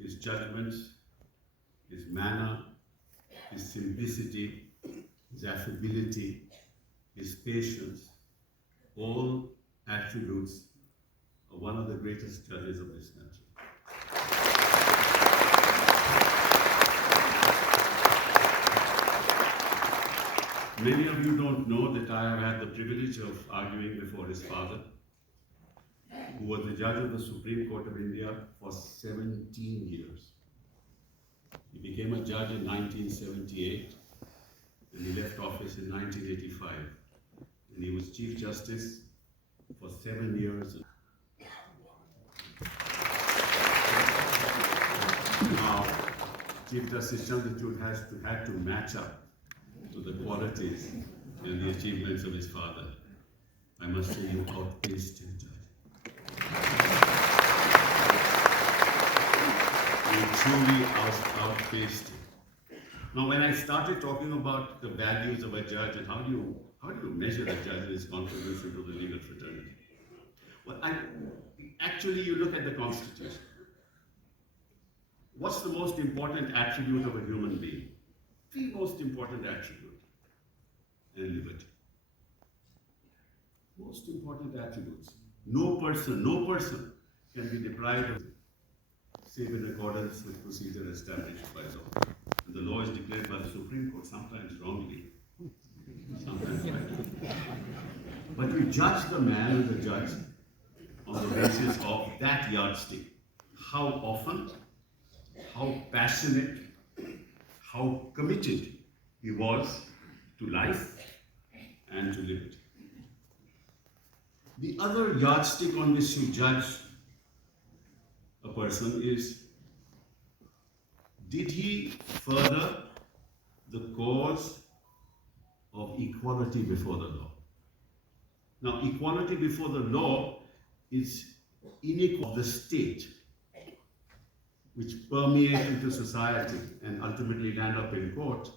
his judgments, his manner, his simplicity, his affability, his patience, all attributes of one of the greatest judges of this country. Many of you don't know that I have had the privilege of arguing before his father, who was the judge of the Supreme Court of India for 17 years. He became a judge in 1978, and he left office in 1985. And he was Chief Justice for 7 years. Now, Chief Justice Chandrachud had to match up to the qualities and the achievements of his father. I must say you outpaced him, Judge. You truly outpaced him. Now, when I started talking about the values of a judge and how do you measure a judge's contribution to the legal fraternity? Well, actually, you look at the Constitution. What's the most important attribute of a human being? The most important attribute, and liberty. Most important attributes. No person can be deprived of it, save in accordance with procedure established by law. And the law is declared by the Supreme Court, sometimes wrongly, sometimes rightly. But you judge the man and the judge on the basis of that yardstick. How often, how passionate, how committed he was to life and to liberty. The other yardstick on which you judge a person is, did he further the cause of equality before the law? Now, equality before the law is inequality of the state, which permeate into society and ultimately land up in court,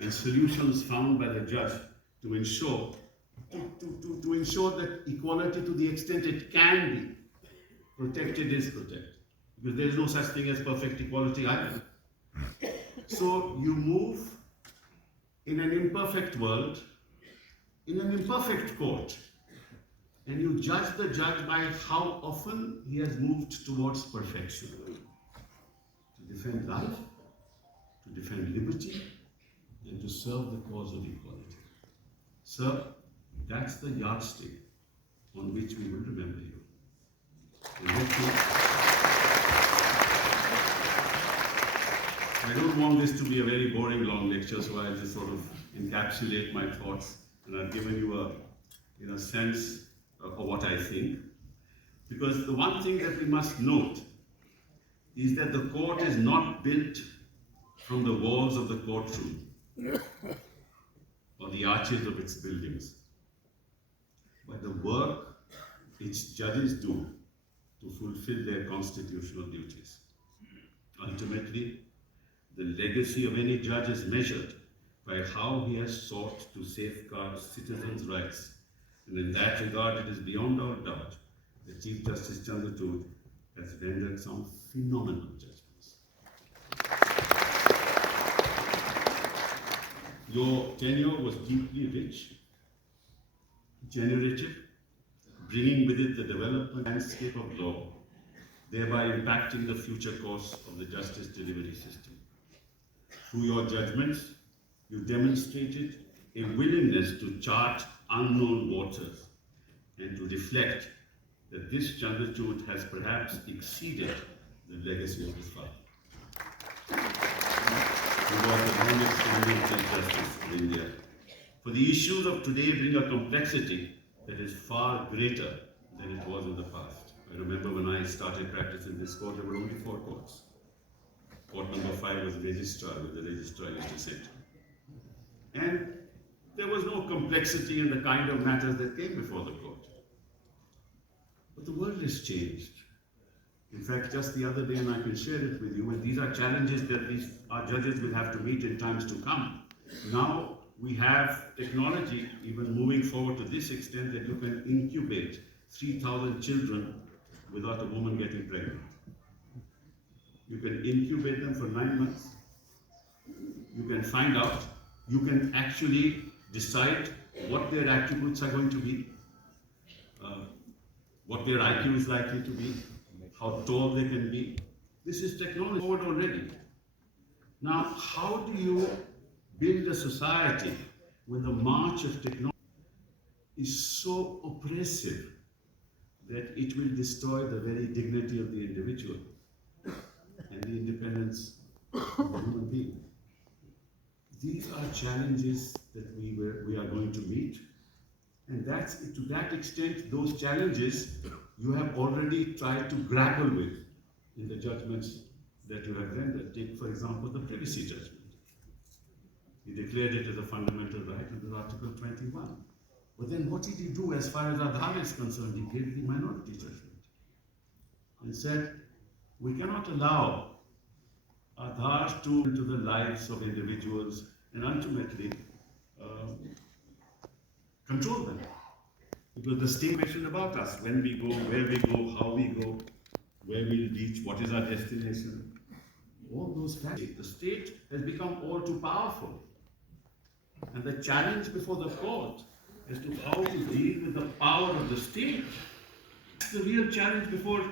and solutions found by the judge to ensure that equality, to the extent it can be protected, is protected. Because there is no such thing as perfect equality either. So you move in an imperfect world, in an imperfect court, and you judge the judge by how often he has moved towards perfection. To defend life, to defend liberty, and to serve the cause of equality. Sir, that's the yardstick on which we will remember you. And I don't want this to be a very boring long lecture, so I'll just sort of encapsulate my thoughts, and I've given you a sense of what I think. Because the one thing that we must note is that the court is not built from the walls of the courtroom or the arches of its buildings, but the work its judges do to fulfill their constitutional duties. Ultimately, the legacy of any judge is measured by how he has sought to safeguard citizens' rights. And in that regard, it is beyond all doubt that Chief Justice Chandrachud has rendered some phenomenal judgments. Your tenure was deeply rich, generative, bringing with it the development landscape of law, thereby impacting the future course of the justice delivery system. Through your judgments, you demonstrated a willingness to chart unknown waters and to reflect that this Chandrachud has perhaps exceeded the legacy of his father. He was the longest standing Chief Justice of India. For the issues of today bring a complexity that is far greater than it was in the past. I remember when I started practice in this court, there were only 4 courts. Court number 5 was registrar, with the registrar used to sit. And there was no complexity in the kind of matters that came before the court. But the world has changed. In fact, just the other day, and I can share it with you, and these are challenges that our judges will have to meet in times to come. Now we have technology even moving forward to this extent that you can incubate 3,000 children without a woman getting pregnant. You You can incubate them for 9 months. You can find out. You can actually decide what their attributes are going to be, what their IQ is likely to be, how tall they can be. This is technology forward already. Now, how do you build a society when the march of technology is so oppressive that it will destroy the very dignity of the individual and the independence of the human being? These are challenges that we are going to meet, and to that extent, those challenges you have already tried to grapple with in the judgments that you have rendered. Take, for example, the privacy judgment. He declared it as a fundamental right under Article 21. But then what did he do as far as Aadhaar is concerned? He gave the minority judgment and said, we cannot allow Aadhaar to into the lives of individuals and ultimately control them. Because the state mentioned about us, when we go, where we go, how we go, where we'll reach, what is our destination, all those factors. The state has become all too powerful. And the challenge before the court as to how to deal with the power of the state, that's the real challenge before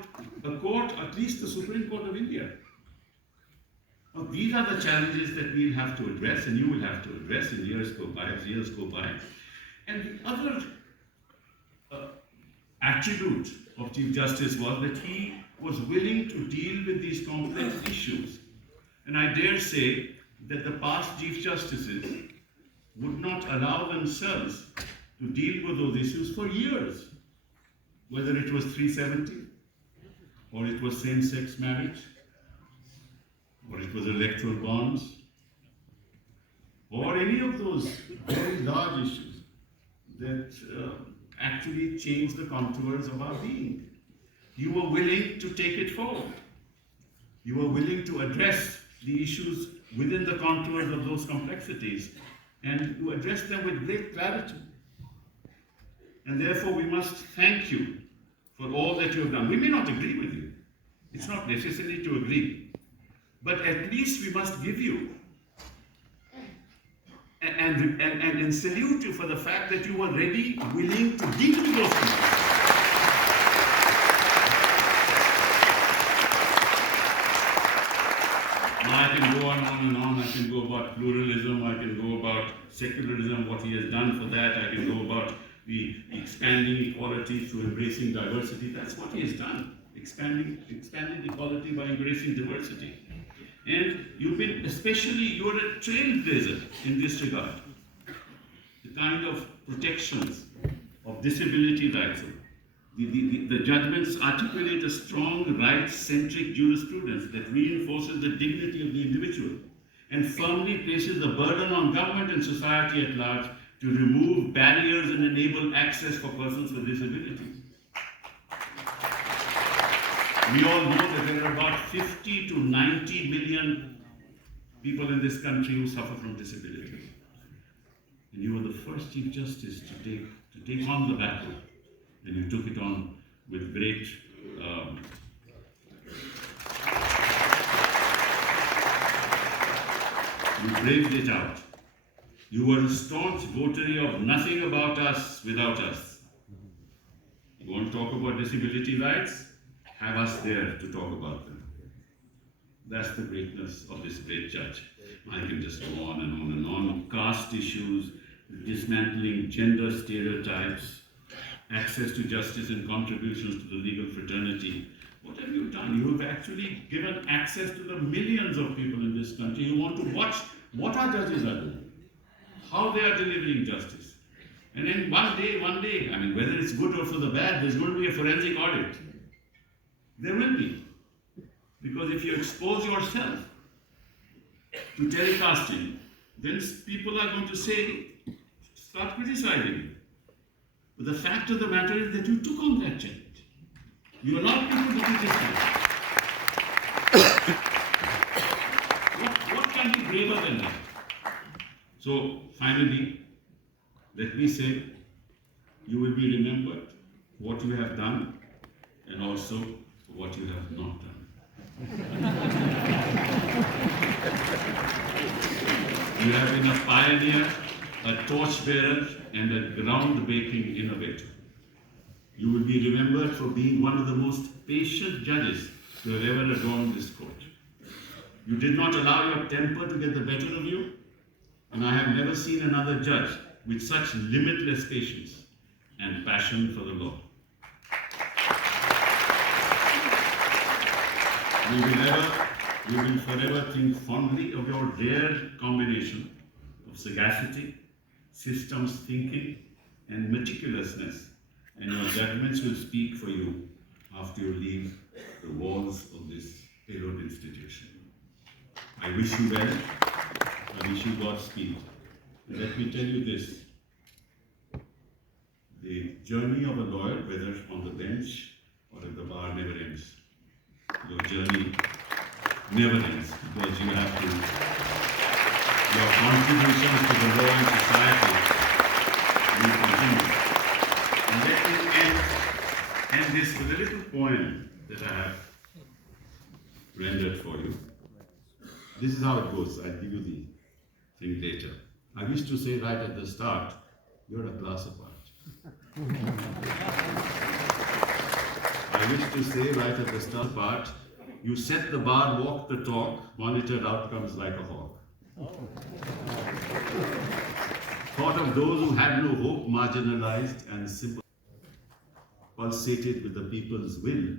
a court, at least the Supreme Court of India. Now, these are the challenges that we'll have to address, and you will have to address as years go by. And the other attribute of Chief Justice was that he was willing to deal with these complex issues. And I dare say that the past Chief Justices would not allow themselves to deal with those issues for years, whether it was 370, or it was same-sex marriage, or it was electoral bonds, or any of those very large issues that actually changed the contours of our being. You were willing to take it forward. You were willing to address the issues within the contours of those complexities and to address them with great clarity. And therefore we must thank you for all that you have done. We may not agree with you. It's not necessary to agree. But at least we must give you and salute you for the fact that you were ready, willing to deal with those things. Now I can go on and on. I can go about pluralism, I can go about secularism, what he has done for that. I can go about the expanding equality through embracing diversity. That's what he has done, expanding equality by embracing diversity. And you're a trailblazer in this regard. The kind of protections of disability rights. The judgments articulate a strong right-centric jurisprudence that reinforces the dignity of the individual and firmly places the burden on government and society at large to remove barriers and enable access for persons with disabilities. We all know that there are about 50 to 90 million people in this country who suffer from disability. And you were the first Chief Justice to take on the battle, and you took it on with great you braved it out. You were a staunch votary of nothing about us without us. You want to talk about disability rights? Have us there to talk about them. That's the greatness of this great judge. I can just go on and on and on. Caste issues, dismantling gender stereotypes, access to justice and contributions to the legal fraternity. What have you done? You have actually given access to the millions of people in this country who want to watch what our judges are doing, how they are delivering justice. And then one day, I mean, whether it's good or for the bad, there's going to be a forensic audit. There will be. Because if you expose yourself to telecasting, then people are going to start criticizing you. But the fact of the matter is that you took on that challenge. You allowed people to criticize. What can be braver than that? So, finally, let me say, you will be remembered for what you have done and also for what you have not done. You have been a pioneer, a torchbearer, and a groundbreaking innovator. You will be remembered for being one of the most patient judges to have ever adorned this court. You did not allow your temper to get the better of you, and I have never seen another judge with such limitless patience and passion for the law. We will forever think fondly of your rare combination of sagacity, systems thinking, and meticulousness, and your judgments will speak for you after you leave the walls of this hallowed institution. I wish you well. I wish you Godspeed. And let me tell you this. The journey of a lawyer, whether on the bench or at the bar, never ends. Your journey never ends because you have to, your contributions to the law and society will continue. And let me end this with a little poem that I have rendered for you. This is how it goes. I'll give you the thing later. I wish to say right at the start, you're a class apart. I wish to say right at the start part, you set the bar, walk the talk, monitored outcomes like a hawk. Thought of those who had no hope, marginalized and simple, pulsated with the people's will,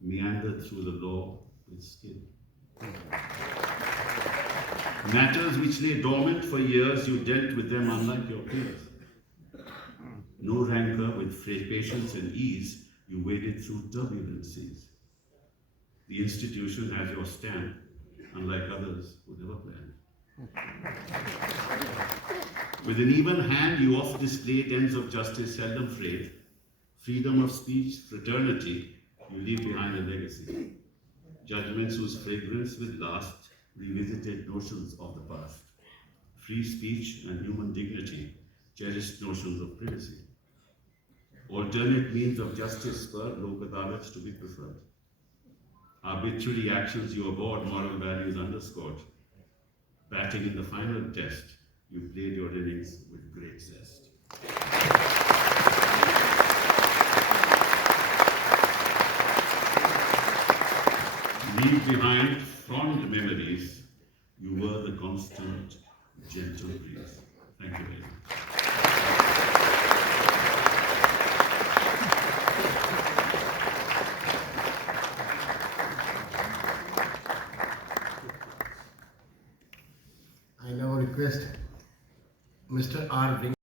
meandered through the law with skill. Matters which lay dormant for years, you dealt with them unlike your peers. No rancor, with patience and ease, you waded through turbulent seas. The institution has your stamp, unlike others who never planned. With an even hand, you oft displayed ends of justice seldom frayed. Freedom of speech, fraternity, you leave behind a legacy. Judgments whose fragrance will last, revisited notions of the past. Free speech and human dignity, cherished notions of privacy. Alternate means of justice spur, lok adalats to be preferred. Arbitrary actions you abhorred, moral values underscored. Batting in the final test, you played your innings with great zest. Leave behind fond memories, you were the constant, gentle breeze. Thank you very much. I now request Mr. R.